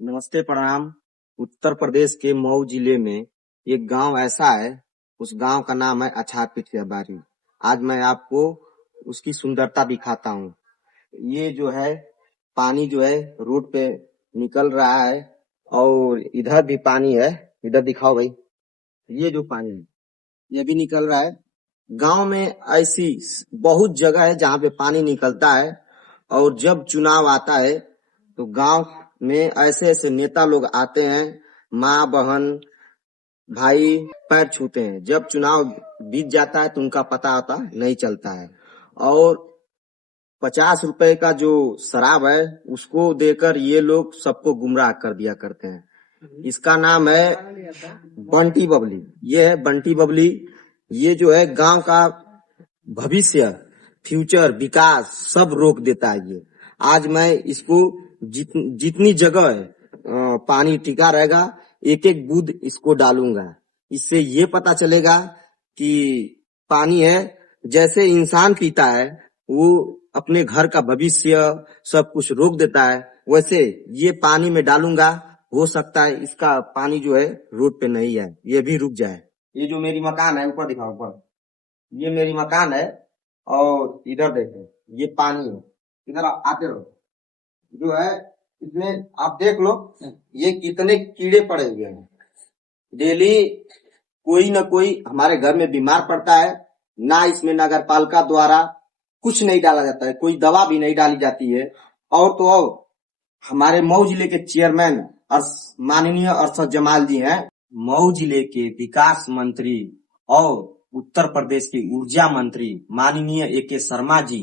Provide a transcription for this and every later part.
नमस्ते प्रणाम। उत्तर प्रदेश के मऊ जिले में एक गांव ऐसा है, उस गांव का नाम है अछार पिठिया बारी। आज मैं आपको उसकी सुंदरता दिखाता हूँ। ये जो है पानी जो है रोड पे निकल रहा है और इधर भी पानी है। इधर दिखाओ भाई, ये जो पानी है ये भी निकल रहा है। गांव में ऐसी बहुत जगह है जहाँ पे पानी निकलता है और जब चुनाव आता है तो गांव में ऐसे ऐसे नेता लोग आते हैं, माँ बहन भाई पैर छूते हैं। जब चुनाव बीत जाता है तो उनका पता आता नहीं चलता है और 50 रुपए का जो शराब है उसको देकर ये लोग सबको गुमराह कर दिया करते हैं। इसका नाम है बंटी बबली। ये है बंटी बबली। ये जो है गांव का भविष्य, फ्यूचर, विकास सब रोक देता है। ये आज मैं इसको जितनी जगह है पानी टिका रहेगा, एक एक बूंद इसको डालूंगा। इससे ये पता चलेगा कि पानी है जैसे इंसान पीता है वो अपने घर का भविष्य सब कुछ रोक देता है, वैसे ये पानी में डालूंगा। हो सकता है इसका पानी जो है रोड पे नहीं है, ये भी रुक जाए। ये जो मेरी मकान है, ऊपर दिखाओ, ऊपर ये मेरी मकान है और इधर देखो ये पानी है। इधर आते रहो, जो है इसमें आप देख लो ये कितने कीड़े पड़े हुए हैं। डेली कोई ना कोई हमारे घर में बीमार पड़ता है। ना इसमें नगर पालिका द्वारा कुछ नहीं डाला जाता है, कोई दवा भी नहीं डाली जाती है। और तो और हमारे मऊ जिले के चेयरमैन माननीय अरशद जमाल जी हैं, मऊ जिले के विकास मंत्री और उत्तर प्रदेश के ऊर्जा मंत्री माननीय ए.के. शर्मा जी।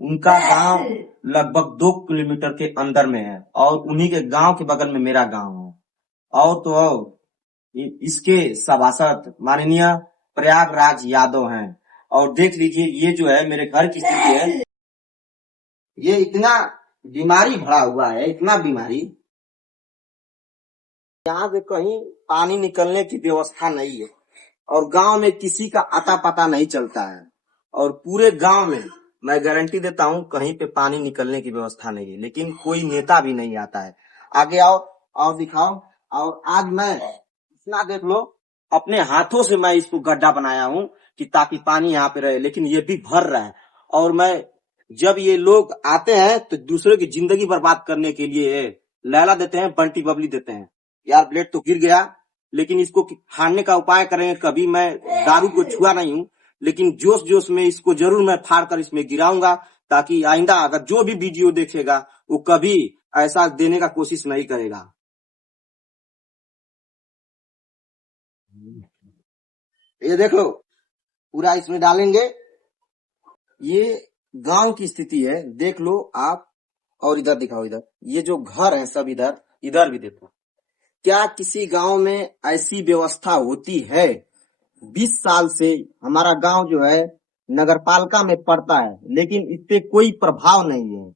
उनका गांव लगभग 2 किलोमीटर के अंदर में है और उन्हीं के गांव के बगल में मेरा गांव है। और तो और इसके सभासद माननीय प्रयागराज यादव हैं। और देख लीजिए ये जो है मेरे घर की स्थिति है, ये इतना बीमारी भरा हुआ है, इतना बीमारी। यहाँ से कहीं पानी निकलने की व्यवस्था नहीं है और गांव में किसी का आता पता नहीं चलता है। और पूरे गांव में मैं गारंटी देता हूँ कहीं पे पानी निकलने की व्यवस्था नहीं है, लेकिन कोई नेता भी नहीं आता है। आगे आओ और दिखाओ। और आज मैं इतना देख लो, अपने हाथों से मैं इसको गड्ढा बनाया हूँ कि ताकि पानी यहाँ पे रहे, लेकिन ये भी भर रहा है। और मैं जब ये लोग आते हैं तो दूसरे की जिंदगी बर्बाद करने के लिए लैला देते हैं, बंटी बबली देते हैं। यार ब्लेड तो गिर गया, लेकिन इसको फाड़ने का उपाय करेंगे। कभी मैं दारू को छुआ नहीं हूँ, लेकिन जोश जोश में इसको जरूर मैं फाड़ कर इसमें गिराऊंगा, ताकि आइंदा अगर जो भी वीडियो देखेगा वो कभी ऐसा देने का कोशिश नहीं करेगा। ये देख लो, पूरा इसमें डालेंगे। ये गांव की स्थिति है, देख लो आप। और इधर दिखाओ, इधर ये जो घर है सब, इधर इधर भी देखो। क्या किसी गांव में ऐसी व्यवस्था होती है? 20 साल से हमारा गांव जो है नगर पालिका में पड़ता है, लेकिन इस पे कोई प्रभाव नहीं है।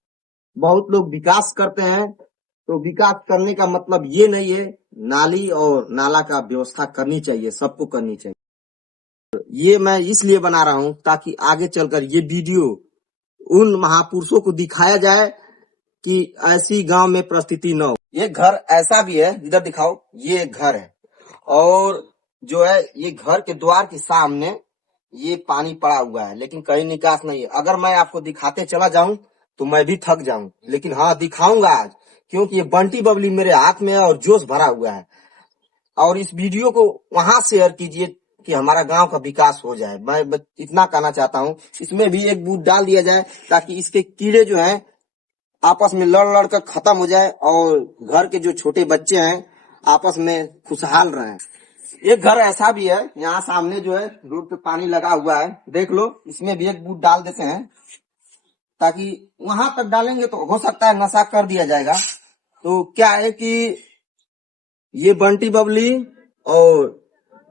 बहुत लोग विकास करते हैं, तो विकास करने का मतलब ये नहीं है, नाली और नाला का व्यवस्था करनी चाहिए, सबको करनी चाहिए। ये मैं इसलिए बना रहा हूँ ताकि आगे चलकर ये वीडियो उन महापुरुषों को दिखाया जाए कि ऐसी गांव में परिस्थिति न हो। ये घर ऐसा भी है, इधर दिखाओ, ये घर है और जो है ये घर के द्वार के सामने ये पानी पड़ा हुआ है, लेकिन कहीं निकास नहीं है। अगर मैं आपको दिखाते चला जाऊं तो मैं भी थक जाऊं, लेकिन हाँ दिखाऊंगा आज, क्योंकि ये बंटी बबली मेरे हाथ में है और जोश भरा हुआ है। और इस वीडियो को वहां शेयर कीजिए कि हमारा गांव का विकास हो जाए। मैं इतना कहना चाहता हूँ, इसमें भी एक बूंद डाल दिया जाए ताकि इसके कीड़े जो हैं आपस में लड़ लड़ कर खत्म हो जाए और घर के जो छोटे बच्चे हैं आपस में खुशहाल रहें। एक घर ऐसा भी है, यहाँ सामने जो है रोड पे पानी लगा हुआ है, देख लो। इसमें भी एक बूंद डाल देते हैं, ताकि वहां तक डालेंगे तो हो सकता है नशा कर दिया जाएगा। तो क्या है कि ये बंटी बबली और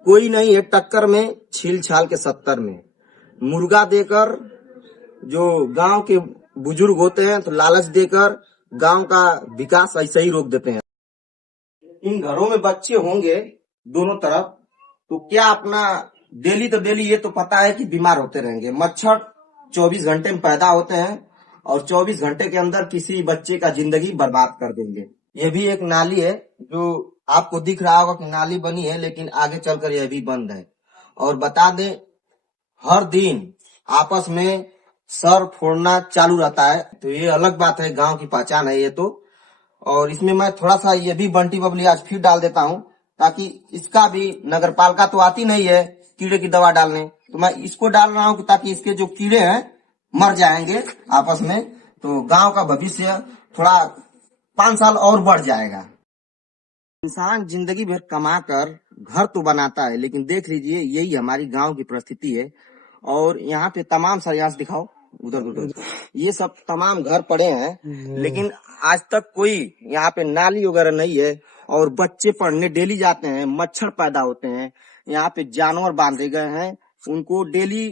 कोई नहीं है टक्कर में, छील छाल के 70 में मुर्गा देकर, जो गांव के बुजुर्ग होते हैं तो लालच देकर गांव का विकास ऐसे ही रोक देते हैं। इन घरों में बच्चे होंगे दोनों तरफ, तो क्या अपना डेली तो डेली ये तो पता है कि बीमार होते रहेंगे। मच्छर 24 घंटे में पैदा होते हैं और 24 घंटे के अंदर किसी बच्चे का जिंदगी बर्बाद कर देंगे। ये भी एक नाली है जो आपको दिख रहा होगा कि नाली बनी है, लेकिन आगे चलकर यह भी बंद है। और बता दें, हर दिन आपस में सर फोड़ना चालू रहता है, तो ये अलग बात है, गांव की पहचान है ये तो। और इसमें मैं थोड़ा सा ये भी बंटी बबली आज फिर डाल देता हूँ, ताकि इसका भी, नगर पालिका तो आती नहीं है कीड़े की दवा डालने, तो मैं इसको डाल रहा हूँ ताकि इसके जो कीड़े हैं मर जाएंगे आपस में, तो गांव का भविष्य थोड़ा 5 साल और बढ़ जाएगा। इंसान जिंदगी भर कमा कर घर तो बनाता है, लेकिन देख लीजिए यही हमारी गांव की परिस्थिति है। और यहाँ पे तमाम सारे, यहाँ से दिखाओ, उधर उधर, ये सब तमाम घर पड़े हैं, लेकिन आज तक कोई यहाँ पे नाली वगैरह नहीं है। और बच्चे पढ़ने डेली जाते हैं, मच्छर पैदा होते हैं, यहाँ पे जानवर बांधे गए हैं, उनको डेली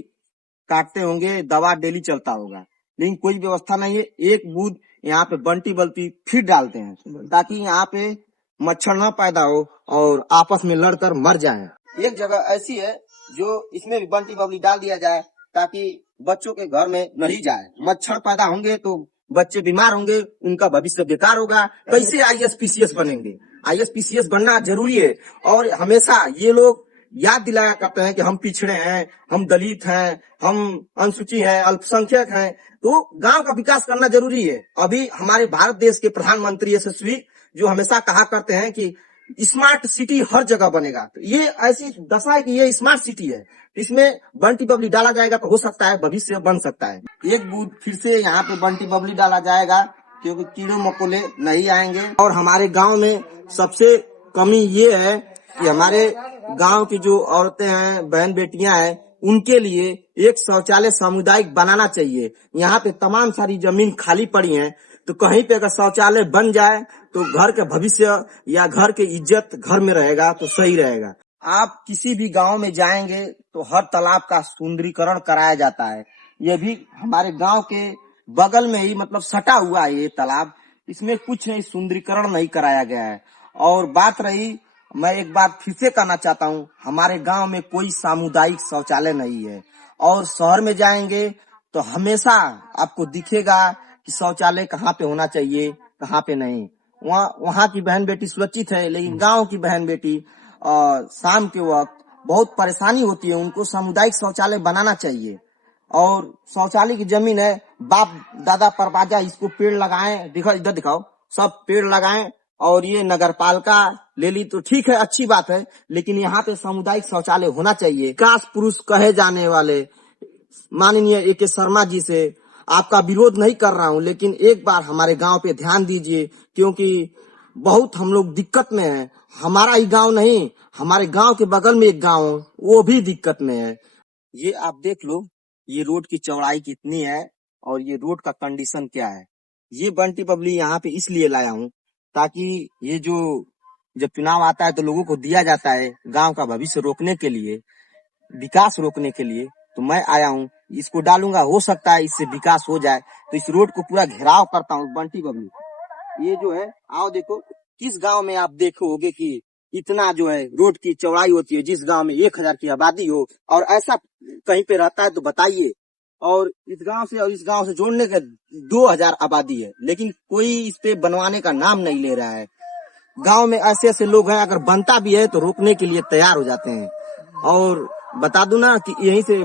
काटते होंगे, दवा डेली चलता होगा, लेकिन कोई व्यवस्था नहीं है। एक बूंद यहाँ पे बंटी बल्टी फिर डालते हैं ताकि यहाँ पे मच्छर ना पैदा हो और आपस में लड़कर मर जाएं। एक जगह ऐसी है जो इसमें भी बंटी बबली डाल दिया जाए ताकि बच्चों के घर में नहीं जाए। मच्छर पैदा होंगे तो बच्चे बीमार होंगे, उनका भविष्य बेकार होगा। कैसे IAS PCS बनेंगे? IAS PCS बनना जरूरी है। और हमेशा ये लोग याद दिलाया करते हैं कि हम पिछड़े हैं, हम दलित हैं, हम अनुसूची हैं, अल्पसंख्यक हैं, तो गांव का विकास करना जरूरी है। अभी हमारे भारत देश के प्रधानमंत्री यशस्वी जो हमेशा कहा करते हैं कि स्मार्ट सिटी हर जगह बनेगा, तो ये ऐसी दशा है कि ये स्मार्ट सिटी है, इसमें बंटी बबली डाला जाएगा तो हो सकता है भविष्य बन सकता है। एक बूंद फिर से यहाँ पे बंटी बबली डाला जाएगा, क्योंकि कीड़े मकोड़े नहीं आएंगे। और हमारे गांव में सबसे कमी ये है कि हमारे गांव की जो औरतें हैं, बहन बेटियां हैं, उनके लिए एक शौचालय सामुदायिक बनाना चाहिए। यहाँ पे तमाम सारी जमीन खाली पड़ी है, तो कहीं पे अगर शौचालय बन जाए तो घर के भविष्य या घर की इज्जत घर में रहेगा तो सही रहेगा। आप किसी भी गांव में जाएंगे तो हर तालाब का सुंदरीकरण कराया जाता है। ये भी हमारे गांव के बगल में ही, मतलब सटा हुआ है ये तालाब, इसमें कुछ नहीं, सुंदरीकरण नहीं कराया गया है। और बात रही, मैं एक बार फिर से कहना चाहता हूँ, हमारे गांव में कोई सामुदायिक शौचालय नहीं है। और शहर में जाएंगे तो हमेशा आपको दिखेगा कि शौचालय कहाँ पे होना चाहिए, कहाँ पे नहीं। वहाँ की बहन बेटी सुरक्षित है, लेकिन गांव की बहन बेटी शाम के वक्त बहुत परेशानी होती है, उनको सामुदायिक शौचालय बनाना चाहिए। और शौचालय की जमीन है, बाप दादा परबाजा, इसको पेड़ लगाएं, दिखाओ इधर दिखाओ, सब पेड़ लगाएं। और ये नगर पालिका ले ली तो ठीक है, अच्छी बात है, लेकिन यहाँ पे सामुदायिक शौचालय होना चाहिए। विकास पुरुष कहे जाने वाले माननीय AK शर्मा जी से आपका विरोध नहीं कर रहा हूँ, लेकिन एक बार हमारे गांव पे ध्यान दीजिए, क्योंकि बहुत हम लोग दिक्कत में हैं। हमारा ही गांव नहीं, हमारे गांव के बगल में एक गांव, वो भी दिक्कत में है। ये आप देख लो, ये रोड की चौड़ाई कितनी है और ये रोड का कंडीशन क्या है। ये बंटी बबली यहाँ पे इसलिए लाया हूँ ताकि ये जो जब चुनाव आता है तो लोगों को दिया जाता है गांव का भविष्य रोकने के लिए, विकास रोकने के लिए, तो मैं आया हूँ, इसको डालूंगा, हो सकता है इससे विकास हो जाए। तो इस रोड को पूरा घेराव करता हूँ बंटी बबली। ये जो है, आओ देखो, किस गांव में आप देखोगे कि इतना जो है रोड की चौड़ाई होती है, जिस गांव में 1000 की आबादी हो, और ऐसा कहीं पे रहता है तो बताइए। और इस गांव से और इस गांव से जोड़ने के 2000 आबादी है, लेकिन कोई इस पे बनवाने का नाम नहीं ले रहा है। गांव में ऐसे ऐसे लोग हैं, अगर बनता भी है तो रोकने के लिए तैयार हो जाते हैं। और बता दूं ना कि यहीं से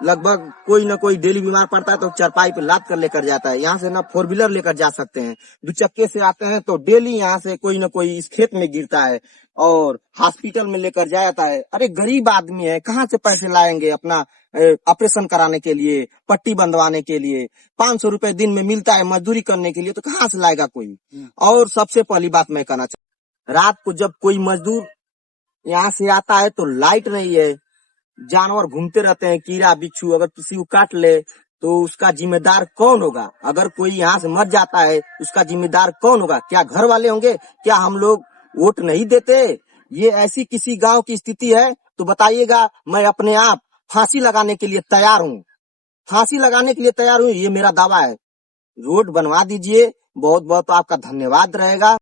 लगभग कोई ना कोई डेली बीमार पड़ता है तो चारपाई पे लाद कर लेकर जाता है। यहाँ से ना 4 व्हीलर लेकर जा सकते हैं, 2 चक्के से आते हैं तो डेली यहाँ से कोई ना कोई इस खेत में गिरता है और हॉस्पिटल में लेकर जाता है। अरे गरीब आदमी है, कहाँ से पैसे लाएंगे अपना ऑपरेशन कराने के लिए, पट्टी बंधवाने के लिए? 500 रुपए दिन में मिलता है मजदूरी करने के लिए, तो कहाँ से लाएगा कोई? और सबसे पहली बात मैं कहना चाहता, रात को जब कोई मजदूर यहाँ से आता है तो लाइट नहीं है, जानवर घूमते रहते हैं, कीड़ा बिच्छू, अगर किसी को काट ले तो उसका जिम्मेदार कौन होगा? अगर कोई यहाँ से मर जाता है उसका जिम्मेदार कौन होगा? क्या घर वाले होंगे? क्या हम लोग वोट नहीं देते? ये ऐसी किसी गांव की स्थिति है तो बताइएगा, मैं अपने आप फांसी लगाने के लिए तैयार हूँ, फांसी लगाने के लिए तैयार हूँ, ये मेरा दावा है। रोड बनवा दीजिए, बहुत बहुत आपका धन्यवाद रहेगा।